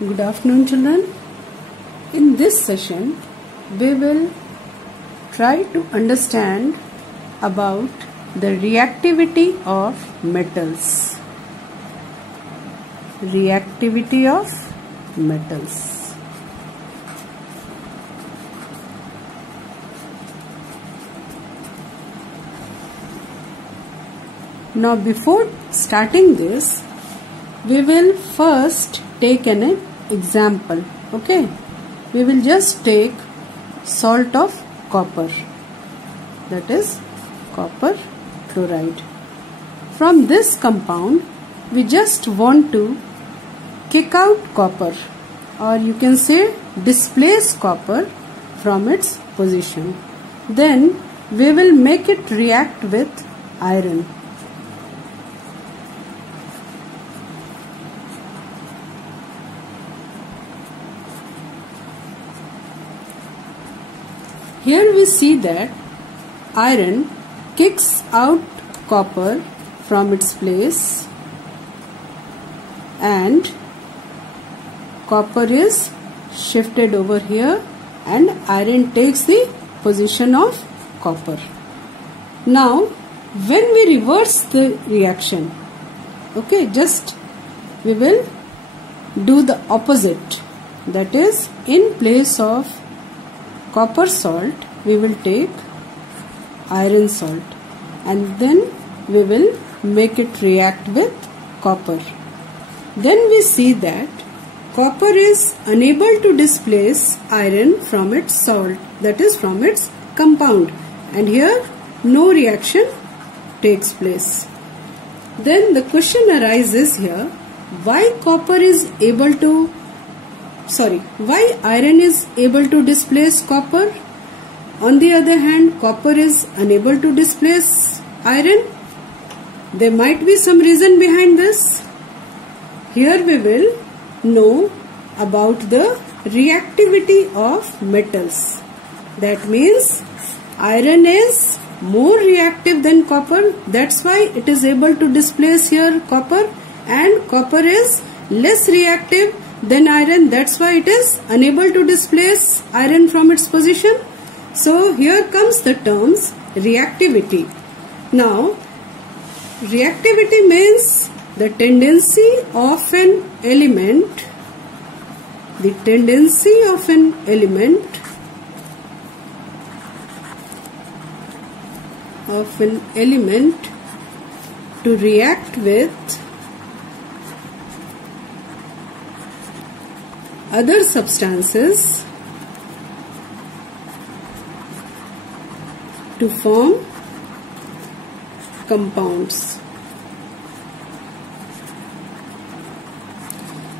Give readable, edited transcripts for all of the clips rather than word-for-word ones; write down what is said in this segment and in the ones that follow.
Good afternoon, children. In this session, we will try to understand about the reactivity of metals. Reactivity of metals. Now, before starting this, we will first take an example. Okay, we will just take salt of copper, that is copper chloride. From this compound, we just want to kick out copper, or you can say displace copper from its position. Then we will make it react with iron. Here we see that iron kicks out copper from its place and copper is shifted over here and iron takes the position of copper. Now when we reverse the reaction, okay, just we will do the opposite, that is in place of copper salt we will take iron salt and then we will make it react with copper. Then we see that copper is unable to displace iron from its salt, that is from its compound, and here no reaction takes place. Then the question arises here, why iron is able to displace copper? On the other hand, copper is unable to displace iron. There might be some reason behind this. Here we will know about the reactivity of metals. That means iron is more reactive than copper. That's why it is able to displace here copper, and copper is less reactive than iron, that's why it is unable to displace iron from its position. So here comes the terms reactivity. Now reactivity means the tendency of an element to react with other substances to form compounds.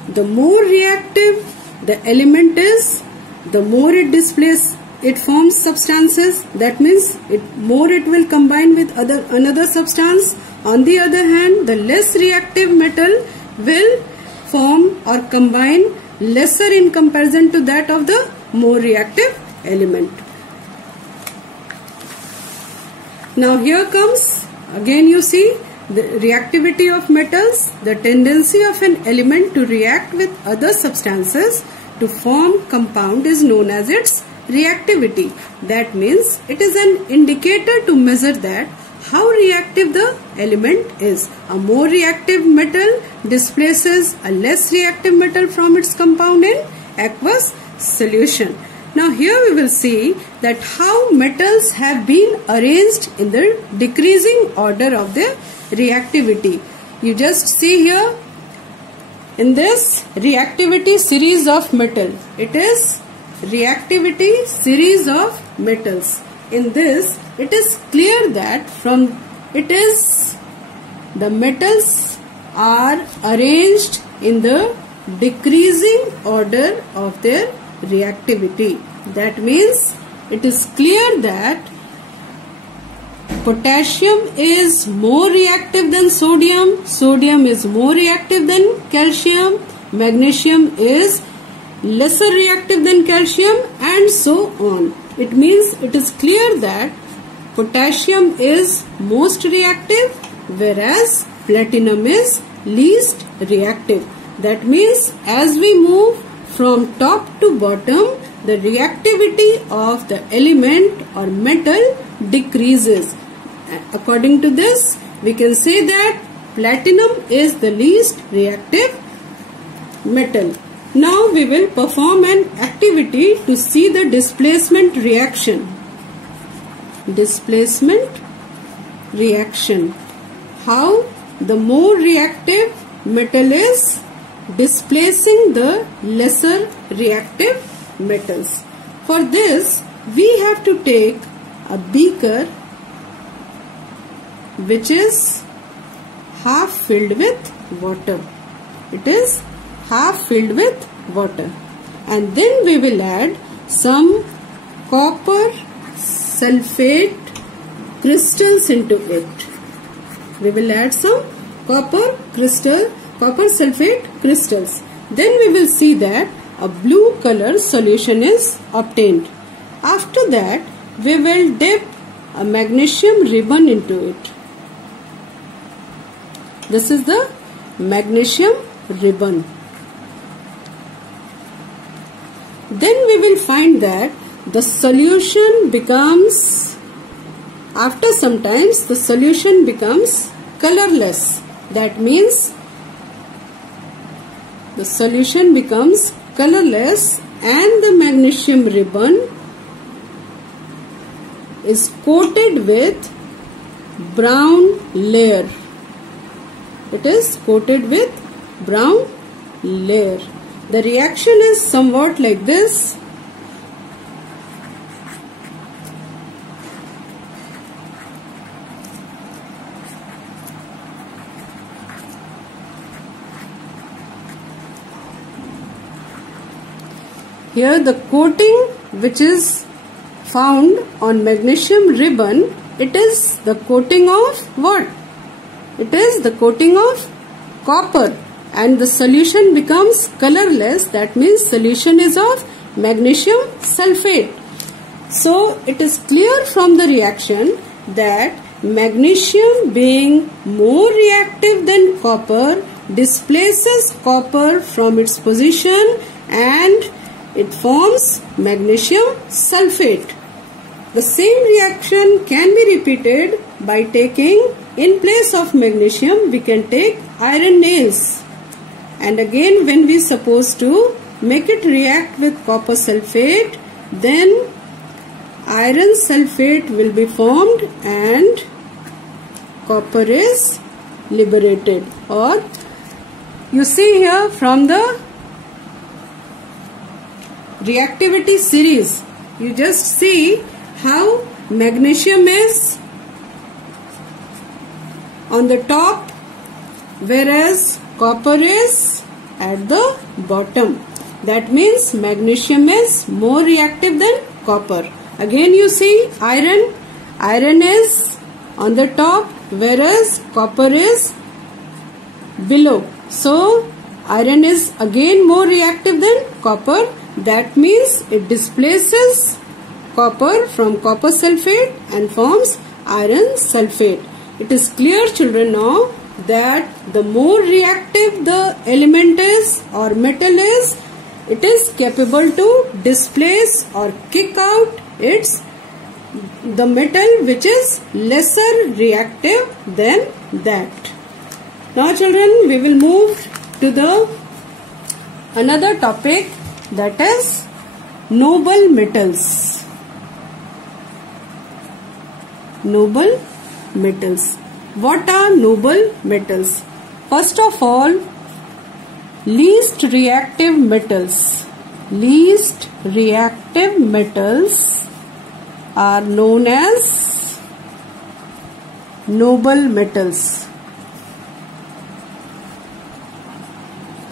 The more reactive the element is, the more it forms substances. That means more it will combine with another substance. On the other hand, the less reactive metal will form or combine lesser in comparison to that of the more reactive element. Now here comes again, you see the reactivity of metals, the tendency of an element to react with other substances to form compound is known as its reactivity. That means it is an indicator to measure that how reactive the element is. A more reactive metal displaces a less reactive metal from its compound in aqueous solution. Now here we will see that how metals have been arranged in the decreasing order of their reactivity. You just see here in this reactivity series of metal. It is reactivity series of metals. In this, it is clear that the metals are arranged in the decreasing order of their reactivity. That means it is clear that potassium is more reactive than sodium, sodium is more reactive than calcium, magnesium is lesser reactive than calcium, and so on. It means it is clear that potassium is most reactive whereas platinum is least reactive. That means as we move from top to bottom, the reactivity of the element or metal decreases. According to this, we can say that platinum is the least reactive metal. Now we will perform an activity to see the displacement reaction. Displacement reaction. How the more reactive metal is displacing the lesser reactive metals. For this, we have to take a beaker which is half filled with water. It is half filled with water, and then we will add some copper sulfate crystals into it. We will add some copper sulfate crystals. Then we will see that a blue color solution is obtained. After that, we will dip a magnesium ribbon into it. This is the magnesium ribbon. Then we will find that the solution becomes, after some times, the solution becomes colorless. That means the solution becomes colorless and the magnesium ribbon is coated with brown layer. It is coated with brown layer. The reaction is somewhat like this. Here the coating which is found on magnesium ribbon, it is the coating of what? It is the coating of copper, and the solution becomes colorless. That means solution is of magnesium sulfate. So it is clear from the reaction that magnesium, being more reactive than copper, displaces copper from its position and it forms magnesium sulfate. The same reaction can be repeated by taking, in place of magnesium, we can take iron nails. And again, when we suppose to make it react with copper sulfate, then iron sulfate will be formed and copper is liberated. Or you see here from the reactivity series, you just see how magnesium is on the top whereas copper is at the bottom. That means magnesium is more reactive than copper. Again you see iron is on the top whereas copper is below. So iron is again more reactive than copper. That means it displaces copper from copper sulfate and forms iron sulfate. It is clear, children, now that the more reactive the element is or metal is, it is capable to displace or kick out the metal which is lesser reactive than that. Now children, we will move to the another topic, that is noble metals. Noble metals. What are noble metals? First of all, least reactive metals. Least reactive metals are known as noble metals.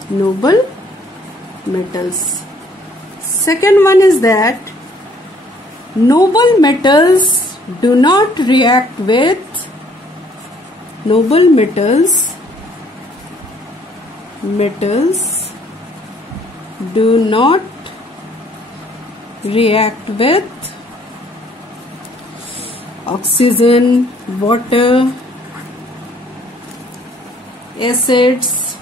Noble metals. Second one is that noble metals do not react with metals do not react with oxygen, water, acids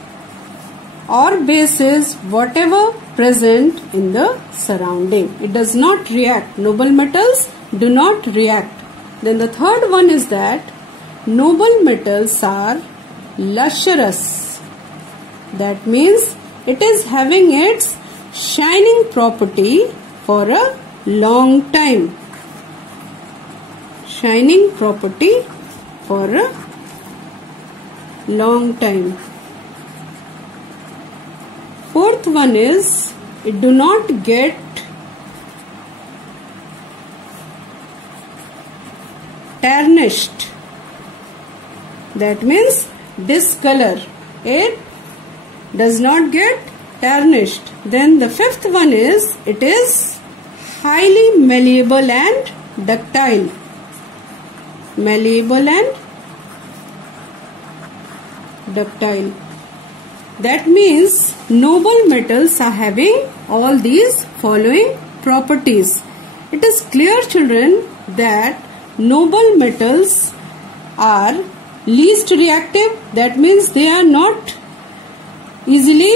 or bases whatever present in the surrounding. It does not react. Noble metals do not react. Then the third one is that noble metals are lustrous. That means it is having its shining property for a long time. Shining property for a long time. Fourth one is it do not get tarnished. That means discolor. It does not get tarnished. Then the fifth one is it is highly malleable and ductile. Malleable and ductile. That means noble metals are having all these following properties. It is clear, children, that noble metals are least reactive. That means they are not easily,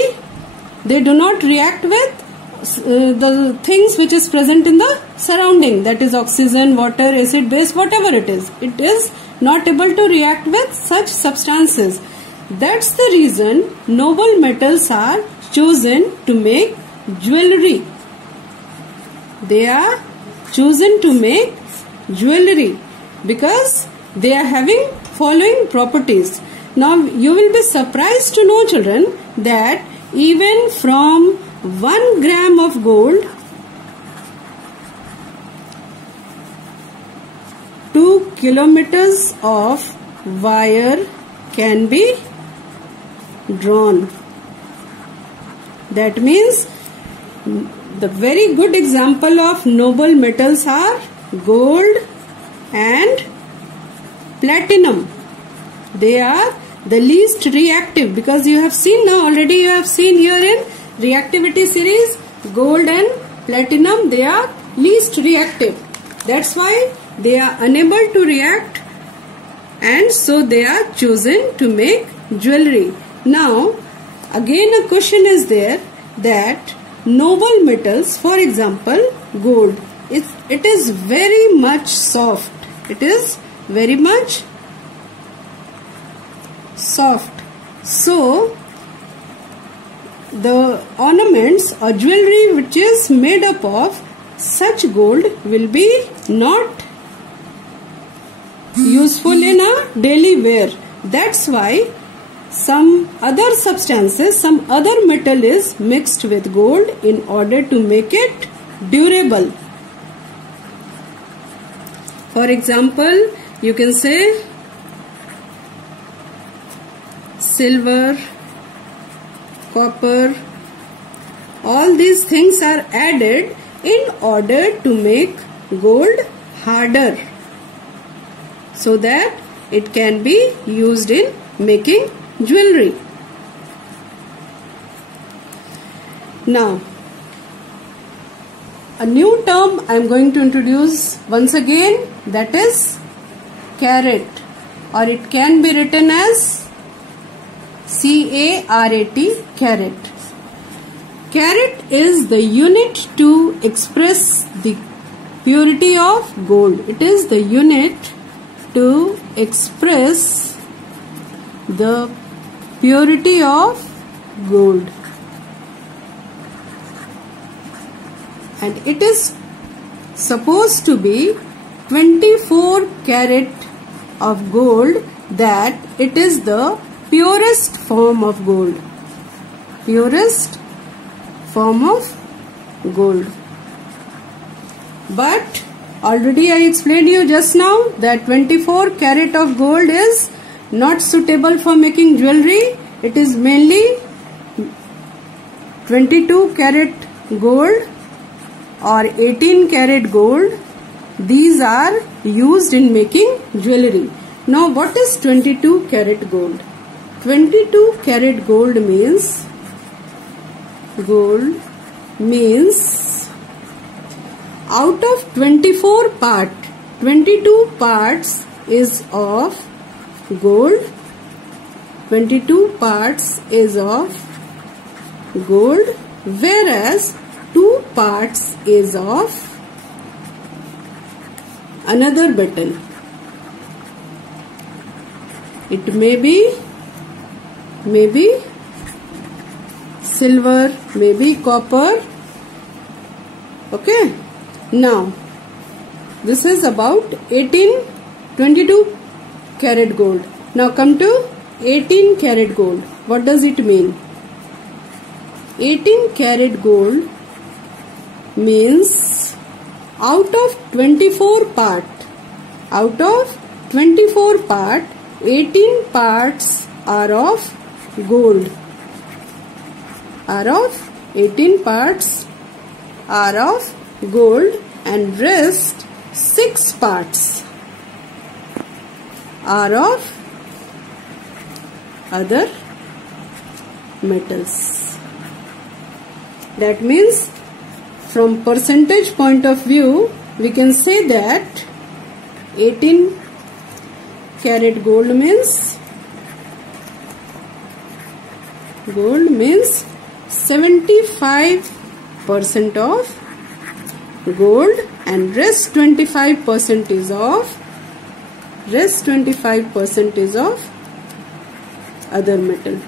they do not react with the things which is present in the surrounding, that is oxygen, water, acid, base, whatever it is not able to react with such substances. That's the reason noble metals are chosen to make jewelry. They are chosen to make jewelry because they are having following properties. Now you will be surprised to know, children, that even from 1 gram of gold, 2 kilometers of wire can be drawn. That means the very good example of noble metals are gold and platinum. They are the least reactive because you have seen now already, you have seen here in reactivity series, gold and platinum, they are least reactive. That's why they are unable to react, and so they are chosen to make jewelry. Now again a question is there that noble metals, for example gold, it is very much soft. It is very much soft. So the ornaments or jewelry which is made up of such gold will be not useful in a daily wear. That's why some other substances, some other metal is mixed with gold in order to make it durable. For example, you can say silver, copper, all these things are added in order to make gold harder so that it can be used in making jewelry. Now, a new term I am going to introduce once again, that is carat, or it can be written as C-A-R-A-T, carat. Carat is the unit to express the purity of gold. It is the unit to express the purity of gold. And it is supposed to be 24 carat of gold, that it is the purest form of gold. Purest form of gold. But already I explained you just now that 24 carat of gold is not suitable for making jewelry. It is mainly 22 carat gold or 18 karat gold. These are used in making jewelry. Now what is 22 karat gold? 22 karat gold means out of 24 parts, 22 parts is of gold, 22 parts is of gold, whereas 2 parts is of another metal. It may be silver, maybe copper. Okay. Now, this is about 22 karat gold. Now come to 18 karat gold. What does it mean? 18 karat gold means out of 24 part, 18 parts are of gold. 18 parts are of gold, and rest 6 parts are of other metals. That means, from percentage point of view, we can say that 18 karat gold means 75% of gold, and rest 25% is of other metal.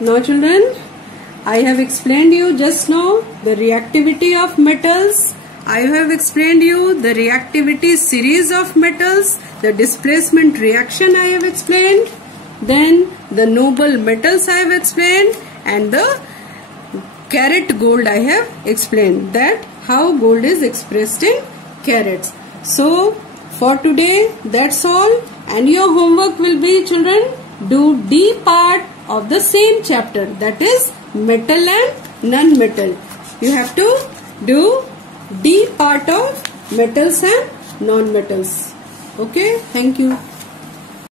Now children, I have explained you just now the reactivity of metals. I have explained you the reactivity series of metals, the displacement reaction I have explained, then the noble metals I have explained, and the carat gold I have explained, that how gold is expressed in carats. So for today that's all, and your homework will be, children, do D part of the same chapter, that is metal and non-metal. You have to do D part of metals and non-metals. Okay, thank you.